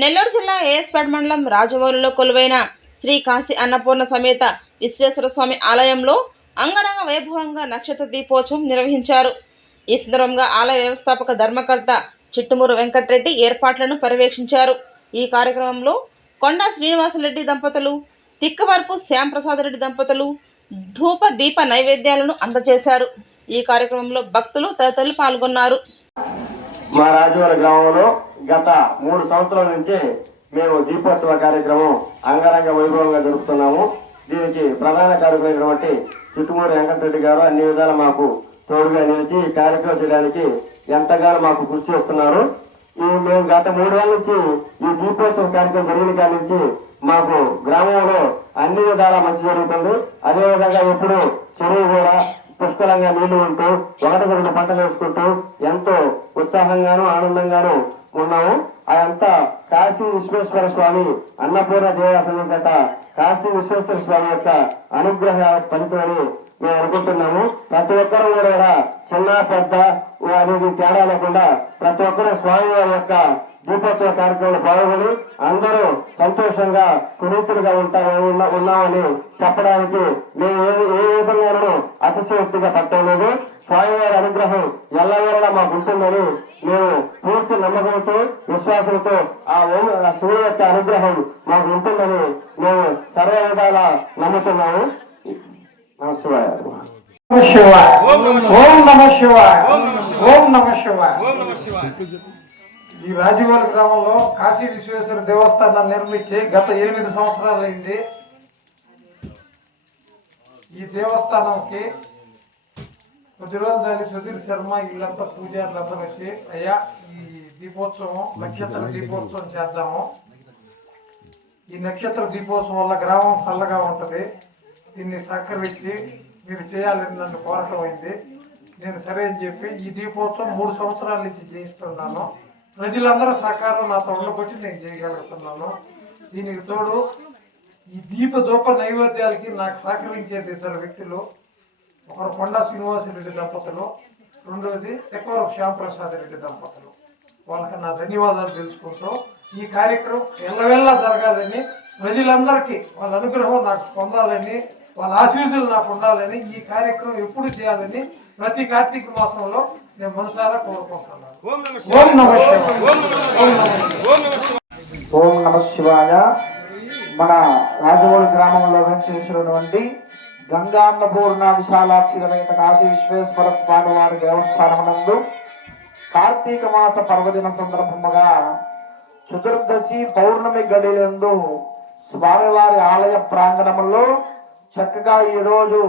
నెల్లూరు జిల్లా ఏఎస్పేట మండలం రాజవోలులో కొలువైన శ్రీ కాశీ అన్నపూర్ణ సమేత విశ్వేశ్వర స్వామి ఆలయంలో అంగరంగ వైభవంగా నక్షత్ర దీపోత్సవం నిర్వహించారు. ఈ సందర్భంగా ఆలయ వ్యవస్థాపక ధర్మకర్త చిట్టుమూరు వెంకటరెడ్డి ఏర్పాట్లను పర్యవేక్షించారు. ఈ కార్యక్రమంలో కొండా శ్రీనివాసరెడ్డి దంపతులు తిక్కవరపు శ్యాంప్రసాద్ రెడ్డి దంపతులు ధూప దీప నైవేద్యాలను అందజేశారు. ఈ కార్యక్రమంలో భక్తులు తదితరులు పాల్గొన్నారు. మా రాజవరం గ్రామంలో గత మూడు సంవత్సరాల నుంచి మేము దీపోత్సవ కార్యక్రమం అంగరంగ వైభవంగా జరుపుతున్నాము. దీనికి ప్రధాన కార్యక్రమైనటువంటి చిట్టుమూరి వెంకటరెడ్డి గారు అన్ని విధాలు మాకు తోడుగా నిలిచి ఈ కార్యక్రమం చేయడానికి ఎంతగానో మాకు కృషి చేస్తున్నారు. ఈ మేము గత మూడేళ్ళ నుంచి ఈ దీపోత్సవ కార్యక్రమం జరిగిన కాడి నుంచి మాకు గ్రామంలో అన్ని విధాల మంచి జరుగుతుంది. అదేవిధంగా ఎప్పుడు చెరువు కూడా పుష్కలంగా నీళ్ళు ఉంటూ ఒకటి రెండు పంటలు వేసుకుంటూ ఎంతో ఉత్సాహంగాను ఆనందంగాను ఉన్నాము. అదంతా కాశీ విశ్వేశ్వర స్వామి అన్నపూర్ణ దేవాసనం గట కాశీ విశ్వేశ్వర స్వామి యొక్క అనుగ్రహ ఫలితమని మేము అనుకుంటున్నాము. ప్రతి ఒక్కరూ కూడా చిన్న పెద్ద అనేది తేడా లేకుండా ప్రతి ఒక్కరు స్వామి వారి యొక్క దీపోత్సవ కార్యక్రమంలో పాల్గొని అందరూ సంతోషంగా పునీతులుగా ఉంటా ఉన్నామని చెప్పడానికి మేము ఏ ఏ విధంగానూ అతిశయోక్తిగా పట్టలేదు. స్వామి అనుగ్రహం ఎల్లవేళలా మాకు ఉంటుందని మేము పూర్తి నమ్మకంతో విశ్వాసంతో ఆ శివుని యొక్క అనుగ్రహం మాకు ఉంటుందని మేము సర్వ విధాలా నమ్ముతున్నాము. నమస్కారం నమ శివాయ. ఓం నమ శివాయ. ఓం నమ శివాయ. ఈ రాజీవాల గ్రామంలో కాశీ విశ్వేశ్వర దేవస్థానాన్ని నిర్మించి గత ఎనిమిది సంవత్సరాలైంది. ఈ దేవస్థానంకి రోజులు దాని సుధీర్ శర్మ వీళ్ళంతా పూజారులంతా వచ్చి అయ్యా ఈ దీపోత్సవం నక్షత్ర దీపోత్సవం చేద్దాము ఈ నక్షత్ర దీపోత్సవం వల్ల గ్రామం చల్లగా ఉంటది. దీన్ని సహకరించి మీరు చేయాలని నన్ను కోరటం అయింది. నేను సరే అని చెప్పి ఈ దీపోత్సవం మూడు సంవత్సరాల నుంచి చేయిస్తున్నాను. ప్రజలందరూ సహకారం నాతో ఉండబట్టి నేను చేయగలుగుతున్నాను. దీనికి తోడు ఈ దీప దూప నైవేద్యాలకి నాకు సహకరించేది ఇద్దరు వ్యక్తులు. ఒకరు కొండా శ్రీనివాసరెడ్డి దంపతులు రెండవది తెక్కవరపు శ్యాంప్రసాద్ రెడ్డి దంపతులు. వాళ్ళకి నా ధన్యవాదాలు తెలుసుకుంటూ ఈ కార్యక్రమం ఎల్లవెల్లా జరగాలని ప్రజలందరికీ వాళ్ళ అనుగ్రహం నాకు పొందాలని వాళ్ళ ఆశీస్సులు నాకు ఉండాలని ఈ కార్యక్రమం ఎప్పుడు చేయాలని ప్రతి కార్తీక మాసంలో నేను మనసారా కోరుకుంటున్నాను. ఓం నమ శివాయ. ఓం నమ మన రాజవోడి గ్రామంలో వెంచేసినటువంటి గంగాన్నపూర్ణ విశాలాక్షి సమేత కాశీ విశ్వేశ్వర స్వామి వారి దేవస్థానమునందు కార్తీక మాస పర్వదిన సందర్భముగా చతుర్దశి పౌర్ణమి గడిలందు స్వామివారి ఆలయ ప్రాంగణంలో చక్కగా ఈ రోజు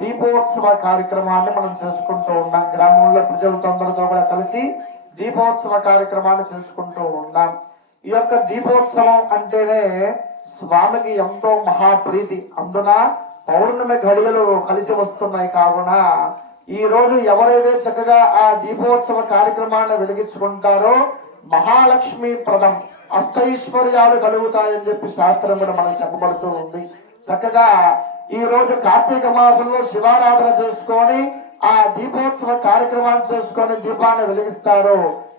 దీపోత్సవ కార్యక్రమాన్ని మనం చేసుకుంటూ ఉన్నాం. గ్రామంలో ప్రజలతో అందరితో కూడా కలిసి దీపోత్సవ కార్యక్రమాన్ని చేసుకుంటూ ఉన్నాం. ఈ యొక్క దీపోత్సవం అంటేనే స్వామికి ఎంతో మహాప్రీతి. అందున పౌర్ణమి ఘడియలు కలిసి వస్తున్నాయి కావున ఈ రోజు ఎవరైతే చక్కగా ఆ దీపోత్సవ కార్యక్రమాన్ని వెలిగించుకుంటారో మహాలక్ష్మి ప్రదం అష్టైశ్వర్యాలు కలుగుతాయని చెప్పి శాస్త్రం కూడా మనకు చెప్పబడుతూ ఉంది. చక్కగా ఈ రోజు కార్తీక మాసంలో శివారాధన చేసుకొని ఆ దీపోత్సవ కార్యక్రమాన్ని చేసుకొని దీపాన్ని వెలిగిస్తారు.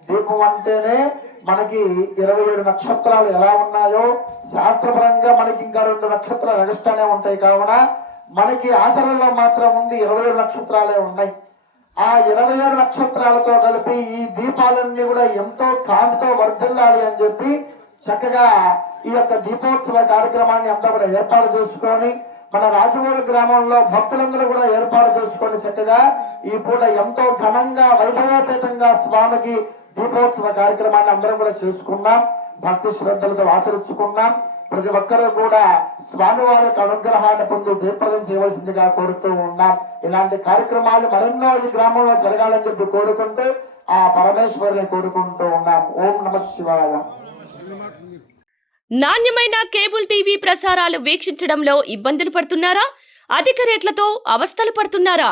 దీపం అంటేనే మనకి ఇరవై ఏడు నక్షత్రాలు ఎలా ఉన్నాయో శాస్త్రపరంగా మనకి ఇంకా రెండు నక్షత్రాలు నడుస్తూనే ఉంటాయి. కావున మనకి ఆచరణలో మాత్రం ఉంది ఇరవై ఏడు నక్షత్రాలే ఉన్నాయి. ఆ ఇరవై ఏడు నక్షత్రాలతో కలిపి ఈ దీపాలన్నీ కూడా ఎంతో కాంతితో వర్ధిల్లాలి అని చెప్పి చక్కగా ఈ యొక్క దీపోత్సవ కార్యక్రమాన్ని అంతా కూడా ఏర్పాటు చేసుకొని మన రాజమూడి గ్రామంలో భక్తులందరూ కూడా ఏర్పాటు చేసుకొని చక్కగా ఈ పూట ఎంతో ఘనంగా వైభవోపేతంగా స్వామికి దీపోత్సవ కార్యక్రమాన్ని అందరం కూడా చేసుకున్నాం. భక్తి శ్రద్ధలతో ఆచరించుకున్నాం. ప్రతి ఒక్కరూ కూడా స్వామివారి యొక్క అనుగ్రహాన్ని పొంది దీపదం చేయవలసిందిగా కోరుతూ ఉన్నాం. ఇలాంటి కార్యక్రమాలు మరెన్నో ఈ గ్రామంలో జరగాలని చెప్పి కోరుకుంటూ ఆ పరమేశ్వరుని కోరుకుంటూ ఉన్నాం. ఓం నమ శివాయ. నాణ్యమైన కేబుల్ టీవీ ప్రసారాలు వీక్షించడంలో ఇబ్బందులు పడుతున్నారా? అధిక రేట్లతో అవస్థలు పడుతున్నారా?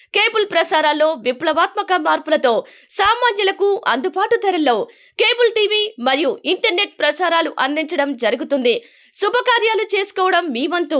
కేబుల్ ప్రసారాల్లో విప్లవాత్మక మార్పులతో సామాన్యులకు అందుబాటు ధరల్లో కేబుల్ టీవీ మరియు ఇంటర్నెట్ ప్రసారాలు అందించడం జరుగుతుంది. శుభకార్యాలు చేసుకోవడం మీ వంతు.